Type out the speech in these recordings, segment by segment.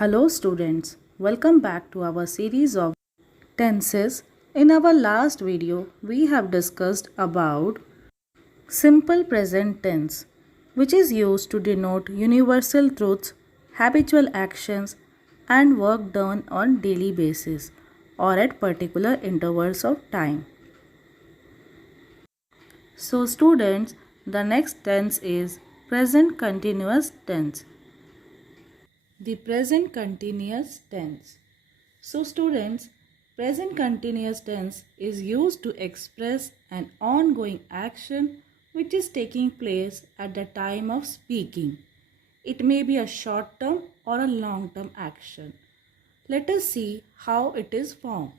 Hello students, welcome back to our series of tenses. In our last video, we have discussed about simple present tense, which is used to denote universal truths, habitual actions and work done on daily basis or at particular intervals of time. So students, the next tense is present continuous tense. The present continuous tense. So students, present continuous tense is used to express an ongoing action which is taking place at the time of speaking. It may be a short term or a long term action. Let us see how it is formed.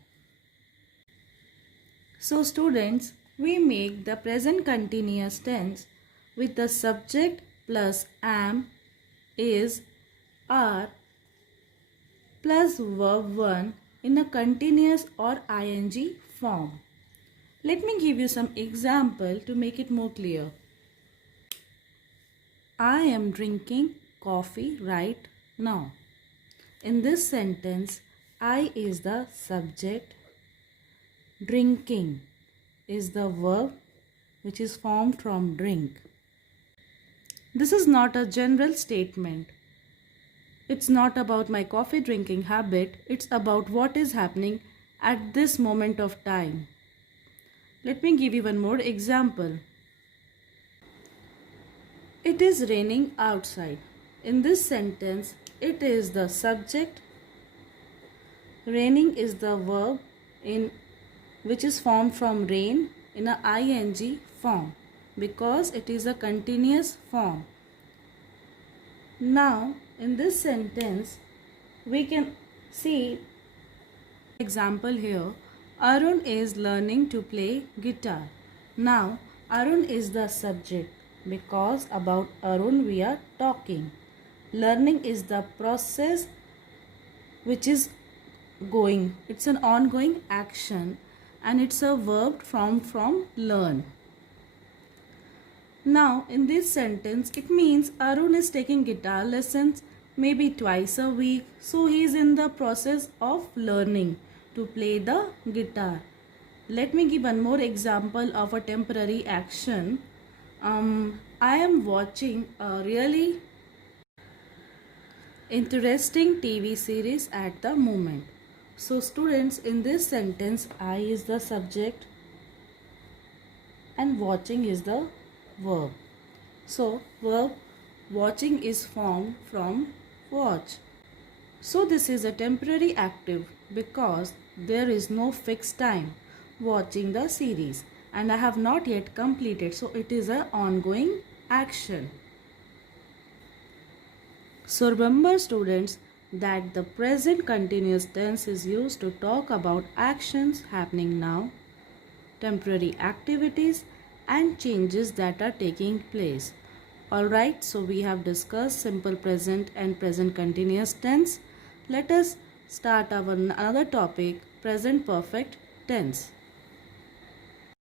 So students, we make the present continuous tense with the subject plus am, is, are plus verb 1 in a continuous or ing form. Let me give you some example to make it more clear. I am drinking coffee right now. In this sentence, I is the subject, drinking is the verb which is formed from drink. This is not a general statement. It's not about my coffee drinking habit, it's about what is happening at this moment of time. Let me give you one more example. It is raining outside. In this sentence, it is the subject, raining is the verb which is formed from rain in a ing form because it is a continuous form. Now, in this sentence, we can see example here. Arun is learning to play guitar. Now, Arun is the subject because about Arun we are talking. Learning is the process which is going. It's an ongoing action and it's a verb from learn. Now, in this sentence, it means Arun is taking guitar lessons maybe twice a week. So, he is in the process of learning to play the guitar. Let me give one more example of a temporary action. I am watching a really interesting TV series at the moment. So, students, in this sentence, I is the subject and watching is the verb. So, verb watching is formed from watch. So, this is a temporary active because there is no fixed time watching the series and I have not yet completed. So, it is an ongoing action. So, remember students that the present continuous tense is used to talk about actions happening now, temporary activities and changes that are taking place. Alright, so we have discussed simple present and present continuous tense. Let us start our another topic, present perfect tense.